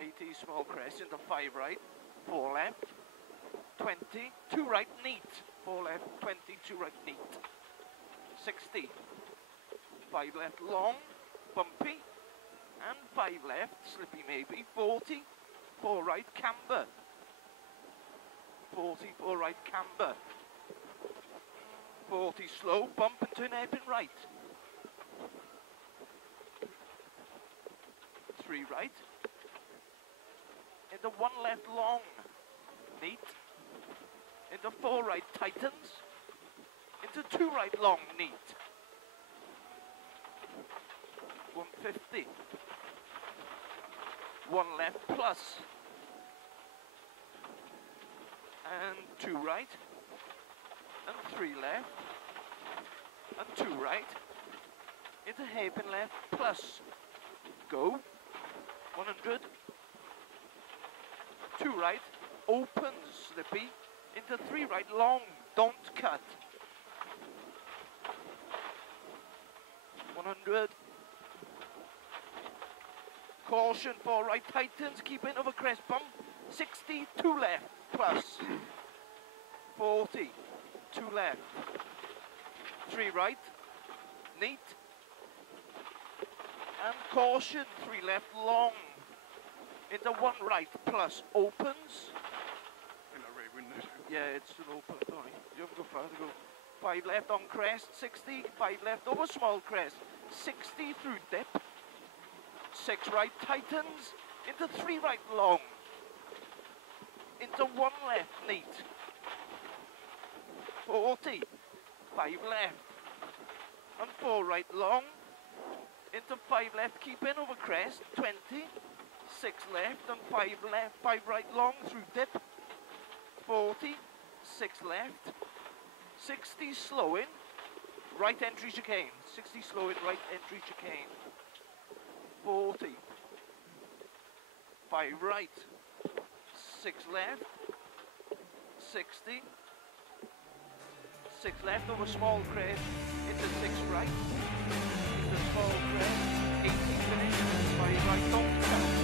80 small crest into 5 right, 4 left, 20, 2 right, neat, 4 left, 20, 2 right, neat, 60, 5 left, long, bumpy, and 5 left, slippy maybe, 40, 4 right, camber, 40, 4 right, camber, 40, slow, bump and turn hairpin right, 3 right, into 1 left, long, neat, into 4 right, tightens, into 2 right, long, neat, 150, 1 left, plus, and 2 right, and 3 left, and 2 right, into hairpin left, plus, go, 100, 2 right, opens, slippy, into 3 right, long, don't cut, 100, caution, 4 right, tightens, keep in over crest, bump, 60, 2 left, plus, 40, 2 left, 3 right, neat, and caution, 3 left, long, into 1 right, plus, opens, yeah, it's an open, sorry, you haven't go far to go, 5 left on crest, 60, 5 left over small crest, 60 through dip, 6 right, tightens, into 3 right, long, into 1 left, neat, 40, 5 left, and 4 right, long, into 5 left, keep in over crest, 20, 6 left, and 5 left, 5 right, long, through dip, 40, 6 left, 60 slowing, right entry chicane, 60 slowing, right entry chicane, 40, 5 right, 6 left, 60, 6 left over small crest, into 6 right, into small crest, 80 finish, 5 right, don't count.